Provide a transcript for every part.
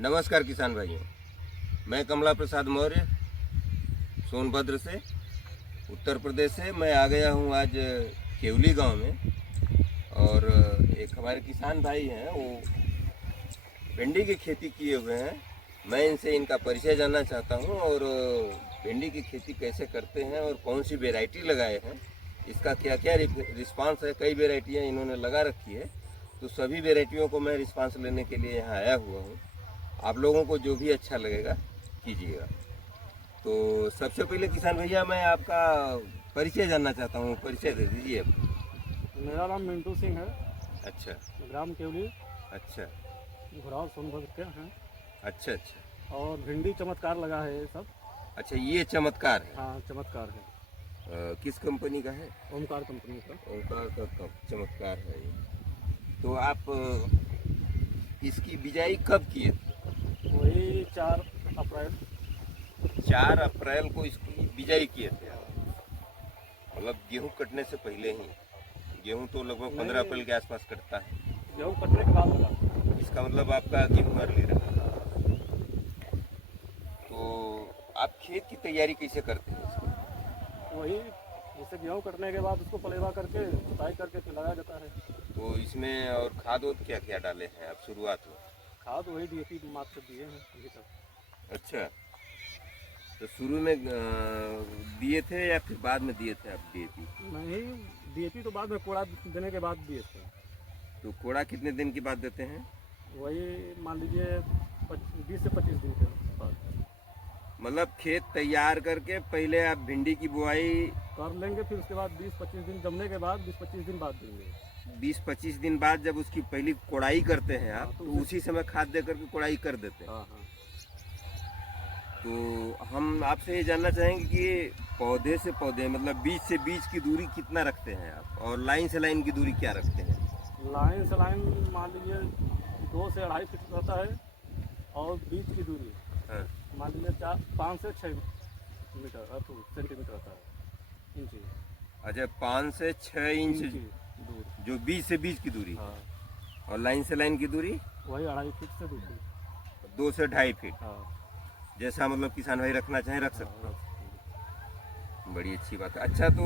नमस्कार किसान भाइयों, मैं कमला प्रसाद मौर्य सोनभद्र से उत्तर प्रदेश से। मैं आ गया हूँ आज केवली गांव में और एक हमारे किसान भाई हैं, वो भिंडी की खेती किए हुए हैं। मैं इनसे इनका परिचय जानना चाहता हूँ और भिंडी की खेती कैसे करते हैं और कौन सी वेराइटी लगाए हैं, इसका क्या क्या रिस्पांस है। कई वेराइटियाँ इन्होंने लगा रखी है, तो सभी वेराइटियों को मैं रिस्पांस लेने के लिए यहाँ आया हुआ हूँ। आप लोगों को जो भी अच्छा लगेगा कीजिएगा। तो सबसे पहले किसान भैया मैं आपका परिचय जानना चाहता हूँ, परिचय दे दीजिए। मेरा नाम मिंटू सिंह है। अच्छा ग्राम केवली, अच्छा घुराव सोनभद्र के हैं। अच्छा अच्छा और भिंडी चमत्कार लगा है ये सब। अच्छा, ये चमत्कार है। हाँ, चमत्कार है। किस कंपनी का है? ओमकार कंपनी का। ओंकार का चमत्कार है ये। तो आप इसकी बिजाई कब किए थे? वही 4 अप्रैल। 4 अप्रैल को इसकी बिजाई किए थे आप, मतलब गेहूं कटने से पहले ही। गेहूं तो लगभग 15 अप्रैल के आसपास कटता है। गेहूँ कटने के बाद लगा। इसका मतलब आपका गेहूं अर्ली रहा। तो आप खेत की तैयारी कैसे करते हैं इसकी? वही जैसे गेहूँ कटने के बाद उसको पलेवा करके जुताई करके फिर लगाया जाता है। तो इसमें और खाद वाद क्या क्या डाले हैं आप शुरुआत में? खाद वही डीएपी मात्र दिए हैं अभी तक। अच्छा, तो शुरू में दिए थे या फिर बाद में दिए थे आप डीएपी? नहीं, डीएपी तो बाद में कोड़ा देने के बाद दिए थे। तो कोड़ा कितने दिन के बाद देते हैं? वही मान लीजिए 20 से 25 दिन के बाद मतलब खेत तैयार करके पहले आप भिंडी की बुआई कर लेंगे, फिर उसके बाद 20-25 दिन जमने के बाद 20-25 दिन बाद देंगे। 20-25 दिन बाद जब उसकी पहली कोड़ाई करते हैं आप, हाँ, तो उसी समय खाद दे करके कोड़ाई कर देते हैं। हाँ हाँ। तो हम आपसे ये जानना चाहेंगे कि पौधे से पौधे, मतलब बीज से बीज की दूरी कितना रखते हैं आप, और लाइन से लाइन की दूरी क्या रखते हैं? लाइन से लाइन मान लीजिए 2 से 2.5 फीट रहता है, और बीच की दूरी हाँ। मान लीजिए 5 से 6 मीटर सेंटीमीटर रहता है, इंची। अच्छा, 5 से 6 इंच दूर। जो बीज से बीज की दूरी। हाँ, और लाइन से लाइन की दूरी वही 2.5 फीट से 2 फीट। 2 से 2.5 फीट। हाँ, जैसा मतलब किसान भाई रखना चाहे रख सकते हाँ, हैं। बड़ी अच्छी बात है। अच्छा, तो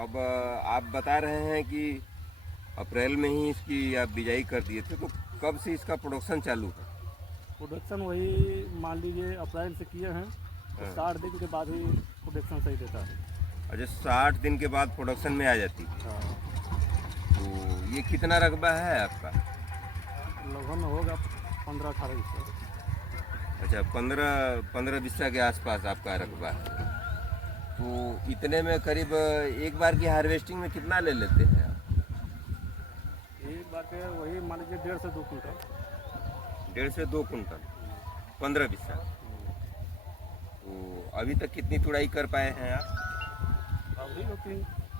अब आप बता रहे हैं कि अप्रैल में ही इसकी आप बिजाई कर दिए थे, तो कब से इसका प्रोडक्शन चालू है? प्रोडक्शन वही मान लीजिए अप्रैल से किए हैं, तो 60 दिन के बाद ही प्रोडक्शन सही देता है। अच्छा, 60 दिन के बाद प्रोडक्शन में आ जाती है। हाँ, तो ये कितना रकबा है आपका? लगभग होगा 15-18 इंच। अच्छा, 15 बिस्सा के आसपास आपका रकबा है। तो इतने में करीब एक बार की हार्वेस्टिंग में कितना ले लेते हैं आप? एक बार के वही मान लीजिए 1.5 से 2 कुंटल। 1.5 से 2 कुंटल, 15 बिस्सा। तो अभी तक कितनी तुड़ाई कर पाए हैं आप? अभी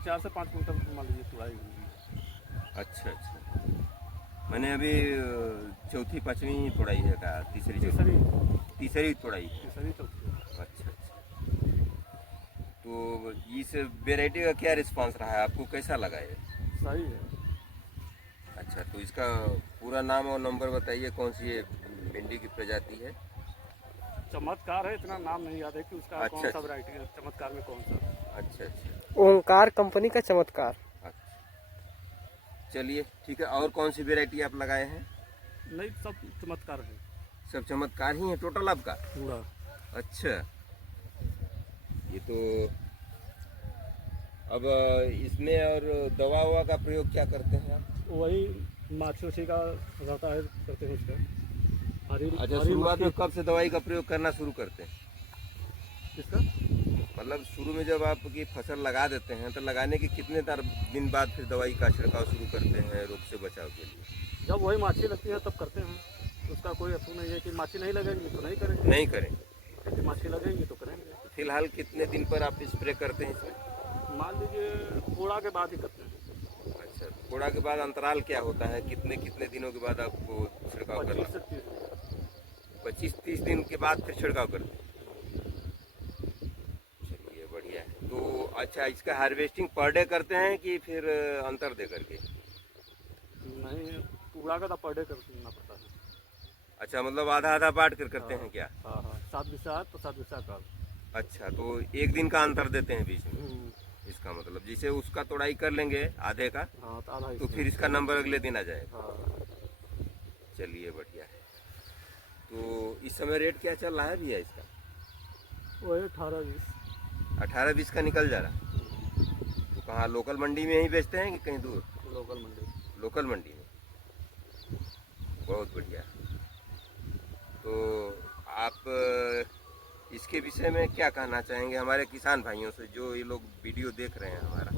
4 से 5 कुंटल मान लीजिए तुड़ाई हुई। अच्छा अच्छा, मैंने अभी चौथी पाँचवीं तुड़ाई है का? तीसरी तुड़ाई। तीसरी चौथी। अच्छा अच्छा, तो इस वेराइटी का क्या रिस्पांस रहा है, आपको कैसा लगा ये? सही है। अच्छा, तो इसका पूरा नाम और नंबर बताइए, कौन सी ये भिंडी की प्रजाति है? चमत्कार है, इतना नाम नहीं याद है कि उसका अच्छा, कौन सा वैरायटी है, चमत्कार में कौन सा। अच्छा अच्छा ओंकार कंपनी का चमत्कार। अच्छा, चलिए ठीक है। और कौन सी वेराइटी आप लगाए हैं? नहीं, सब चमत्कार है सब चमत्कार ही है टोटल आपका? पूरा। अच्छा, ये तो अब इसमें और दवा ववा का प्रयोग क्या करते हैं आप? वही माछी का रहता है, करते हैं इसका। अच्छा, शुरुआत में कब से दवाई का प्रयोग करना शुरू करते हैं? इसका मतलब शुरू में जब आपकी फसल लगा देते हैं, तो लगाने के कितने दिन बाद फिर दवाई का छिड़काव शुरू करते हैं रोग से बचाव के लिए? जब वही माछी लगती है तब करते हैं। उसका कोई असर नहीं है कि माछी नहीं लगेगी तो नहीं करेंगे, नहीं करेंगे। यदि माछी लगेगी तो करेंगे। फिलहाल कितने दिन पर आप स्प्रे करते हैं इसमें? मान लीजिए कोड़ा के बाद ही करते हैं। अच्छा, कोड़ा के बाद अंतराल क्या होता है, कितने कितने दिनों के बाद आपको छिड़काव 25 करना? से 30। 25-30 दिन के बाद फिर छिड़काव करते हैं। चलिए बढ़िया है। तो अच्छा, इसका हार्वेस्टिंग पर डे करते हैं कि फिर अंतर दे करके? नहीं, कूड़ा का तो पर डे करना पड़ता है। अच्छा, मतलब आधा आधा बांट कर करते हैं क्या? हाँ हाँ, 7 बिस्सा तो 7 बिस्सा का। अच्छा, तो एक दिन का अंतर देते हैं बीच में, इसका मतलब जैसे उसका तोड़ाई कर लेंगे आधे का, हाँ तो आधा तो फिर इसका नंबर अगले दिन आ जाएगा। हाँ, चलिए बढ़िया है। तो इस समय रेट क्या चल रहा है भैया इसका? वही 18-20 18-20 का निकल जा रहा। तो कहाँ लोकल मंडी में ही बेचते हैं कि कहीं दूर? लोकल मंडी। लोकल मंडी में। बहुत बढ़िया। तो आप इसके विषय में क्या कहना चाहेंगे हमारे किसान भाइयों से जो ये लोग वीडियो देख रहे हैं हमारा?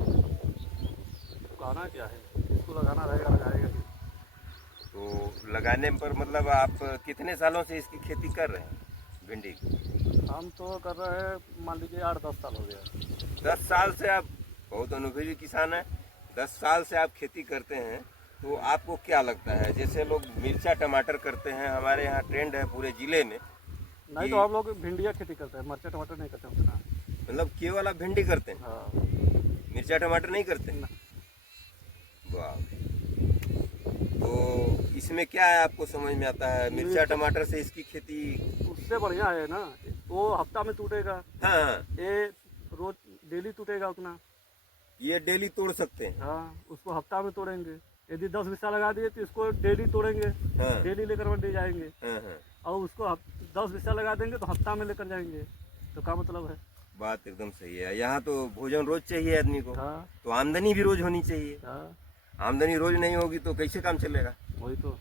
कहना क्या है, इसको लगाना रहेगा, लगाएगा ही। तो लगाने पर मतलब आप कितने सालों से इसकी खेती कर रहे हैं भिंडी की? हम तो कर रहे हैं, मान लीजिए 8-10 साल हो गया। 10 साल से आप बहुत अनुभवी किसान हैं। 10 साल से आप खेती करते हैं, तो आपको क्या लगता है? जैसे लोग मिर्चा टमाटर करते हैं, हमारे यहाँ ट्रेंड है पूरे ज़िले में। नहीं तो हम लोग भिंडिया खेती करते हैं, मिर्चा टमाटर नहीं करते उतना। मतलब केवल आप भिंडी करते हैं, हाँ, मिर्चा टमाटर नहीं करते? ना। वाह। तो इसमें क्या है आपको समझ में आता है मिर्चा टमाटर से इसकी खेती? उससे बढ़िया है ना, वो हफ्ता में टूटेगा। हाँ हाँ, ये रोज डेली टूटेगा उतना। ये डेली तोड़ सकते हैं। हाँ, उसको हफ्ता में तोड़ेंगे। यदि 10 बिस्सा लगा दिए तो इसको डेली तोड़ेंगे, हाँ डेली लेकर मंडी जाएंगे। हाँ हाँ, और उसको 10 बिस्सा लगा देंगे तो हफ्ता में लेकर जाएंगे। तो क्या मतलब है? बात एकदम सही है। यहाँ तो भोजन रोज चाहिए आदमी को, हाँ तो आमदनी भी रोज होनी चाहिए। हाँ, आमदनी रोज नहीं होगी तो कैसे काम चलेगा? वही तो।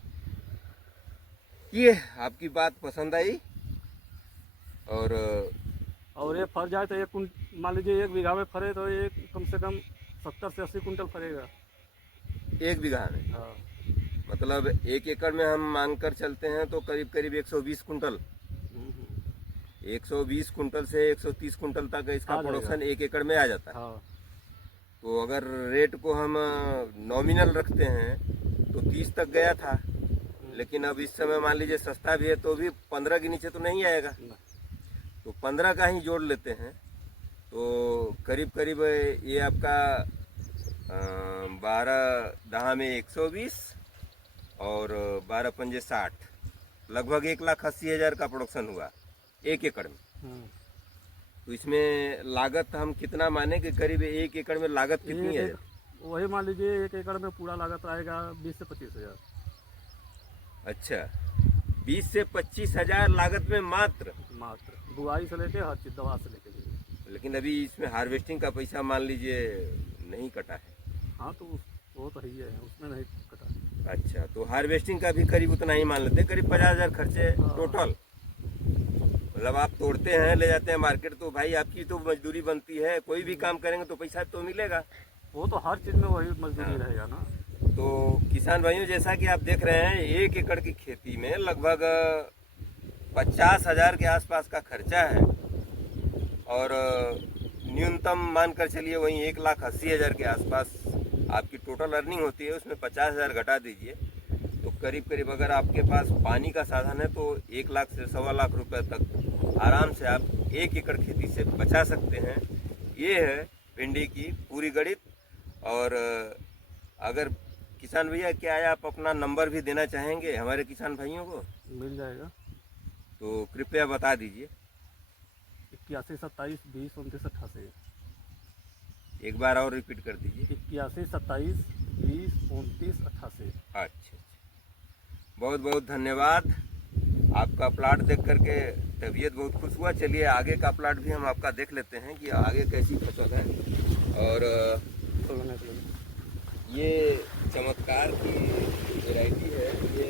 ये आपकी बात पसंद आई। और ये फर जाए तो मान लीजिए 1 बीघा में फरे तो एक कम से कम 70 से 80 कुंटल फरेगा। 1 बीघा में हाँ, मतलब 1 एकड़ में हम मानकर चलते हैं तो करीब करीब 120 कुंटल। 120 कुंटल से 130 कुंटल तक इसका आ जाएगा। प्रोडक्शन 1 एकड़ में आ जाता है। हाँ, तो अगर रेट को हम नॉमिनल रखते हैं तो 30 तक गया था, लेकिन अब इस समय मान लीजिए सस्ता भी है तो भी 15 के नीचे तो नहीं आएगा। ना। तो 15 का ही जोड़ लेते हैं तो करीब करीब ये आपका 12 दहा में 120 और 12 पंजे 60, लगभग 1,80,000 का प्रोडक्शन हुआ 1 एकड़ में। तो इसमें लागत हम कितना माने कि करीब 1 एकड़ में लागत कितनी है? वही मान लीजिए 1 एकड़ में पूरा लागत आएगा 20 से 25 हज़ार। अच्छा, 20 से 25 हज़ार लागत में मात्र। बुआई से लेके हर चीज, दवा से लेके। लेकिन अभी इसमें हार्वेस्टिंग का पैसा मान लीजिए नहीं कटा है। हाँ तो वो तो ही है, उसमें नहीं कटा। अच्छा, तो हार्वेस्टिंग का भी करीब उतना ही मान लेते हैं, करीब 50,000 खर्चे टोटल। मतलब आप तोड़ते हैं ले जाते हैं मार्केट, तो भाई आपकी तो मजदूरी बनती है, कोई भी काम करेंगे तो पैसा तो मिलेगा। वो तो हर चीज में वही मजदूरी रहेगा ना। तो किसान भाइयों, जैसा कि आप देख रहे हैं 1 एकड़ की खेती में लगभग 50,000 के आसपास का खर्चा है और न्यूनतम मानकर चलिए वहीं 1,80,000 के आसपास आपकी टोटल अर्निंग होती है। उसमें 50,000 घटा दीजिए तो करीब करीब अगर आपके पास पानी का साधन है तो 1 लाख से 1.25 लाख रुपए तक आराम से आप 1 एकड़ खेती से बचा सकते हैं। ये है भिंडी की पूरी गणित। और अगर किसान भैया, क्या है आप अपना नंबर भी देना चाहेंगे हमारे किसान भाइयों को? मिल जाएगा। तो कृपया बता दीजिए। 81 27 20 29 88। एक बार और रिपीट कर दीजिए। 81 27 20 29 88। अच्छा, बहुत बहुत धन्यवाद। आपका प्लाट देख करके तबीयत बहुत खुश हुआ। चलिए आगे का प्लाट भी हम आपका देख लेते हैं कि आगे कैसी फसल है। और ये चमत्कार की वैरायटी है, ये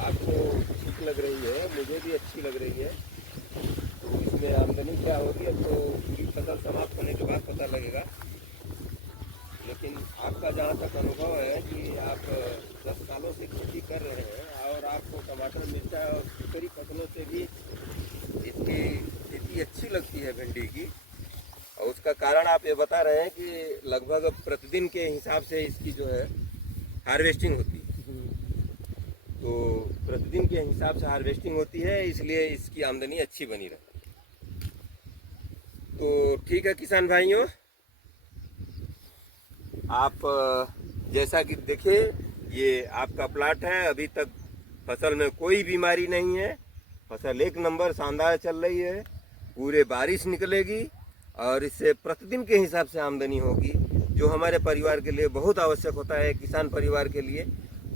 आपको ठीक लग रही है, मुझे भी अच्छी लग रही है। तो इसमें आमदनी क्या होगी अब तो पूरी फसल समाप्त होने के बाद पता लगेगा। लेकिन आपका जहाँ तक अनुभव है कि आप 10 सालों से खेती कर रहे हैं और आपको टमाटर, मिर्चा और दूसरी फसलों से भी इसकी खेती अच्छी लगती है भिंडी की, और उसका कारण आप ये बता रहे हैं कि लगभग प्रतिदिन के हिसाब से इसकी जो है हार्वेस्टिंग होती है। तो प्रतिदिन के हिसाब से हार्वेस्टिंग होती है, इसलिए इसकी आमदनी अच्छी बनी रहती है। तो ठीक है किसान भाइयों, आप जैसा कि देखिए ये आपका प्लाट है, अभी तक फसल में कोई बीमारी नहीं है, फसल एक नंबर शानदार चल रही है, पूरे बारिश निकलेगी और इससे प्रतिदिन के हिसाब से आमदनी होगी, जो हमारे परिवार के लिए बहुत आवश्यक होता है। किसान परिवार के लिए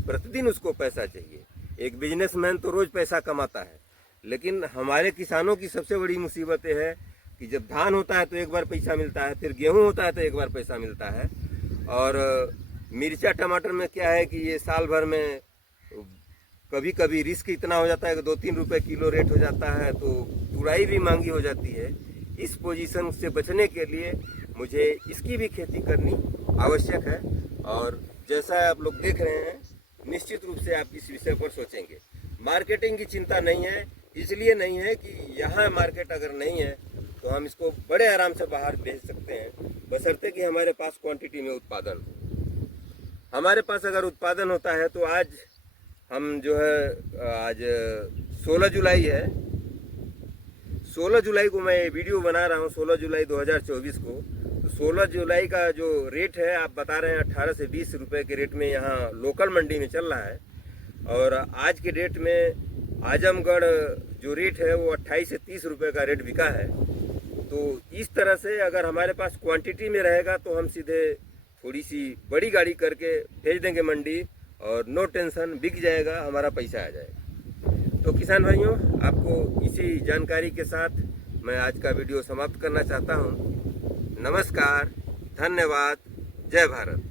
प्रतिदिन उसको पैसा चाहिए। एक बिजनेसमैन तो रोज पैसा कमाता है, लेकिन हमारे किसानों की सबसे बड़ी मुसीबत यह है कि जब धान होता है तो एक बार पैसा मिलता है, फिर गेहूं होता है तो एक बार पैसा मिलता है, और मिर्चा टमाटर में क्या है कि ये साल भर में कभी कभी रिस्क इतना हो जाता है कि 2-3 रुपए किलो रेट हो जाता है, तो तुराई भी महंगी हो जाती है। इस पोजीशन से बचने के लिए मुझे इसकी भी खेती करनी आवश्यक है, और जैसा आप लोग देख रहे हैं निश्चित रूप से आप इस विषय पर सोचेंगे। मार्केटिंग की चिंता नहीं है, इसलिए नहीं है कि यहाँ मार्केट अगर नहीं है तो हम इसको बड़े आराम से बाहर भेज सकते हैं, बशर्ते कि हमारे पास क्वांटिटी में उत्पादन हो। हमारे पास अगर उत्पादन होता है तो आज हम जो है, आज 16 जुलाई है, 16 जुलाई को मैं वीडियो बना रहा हूँ, 16 जुलाई 2024 को। तो 16 जुलाई का जो रेट है आप बता रहे हैं 18 से 20 रुपए के रेट में यहाँ लोकल मंडी में चल रहा है, और आज के डेट में आजमगढ़ जो रेट है वो 28 से 30 रुपए का रेट बिका है। तो इस तरह से अगर हमारे पास क्वांटिटी में रहेगा तो हम सीधे थोड़ी सी बड़ी गाड़ी करके भेज देंगे मंडी, और नो टेंशन, बिक जाएगा, हमारा पैसा आ जाएगा। तो किसान भाइयों, आपको इसी जानकारी के साथ मैं आज का वीडियो समाप्त करना चाहता हूँ। नमस्कार, धन्यवाद, जय भारत।